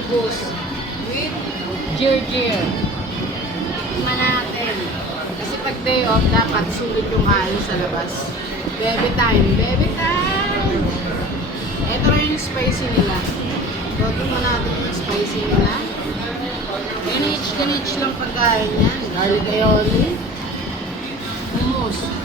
talbos with ginger. Tikman natin. Kasi pag day off, dapat sulit yung kain sa labas. Baby time, baby time! Ito rin yung spicy nila. Toto mo natin yung spicy nila. Ganich lang pagkain yan. Garlic aioli. Hummus.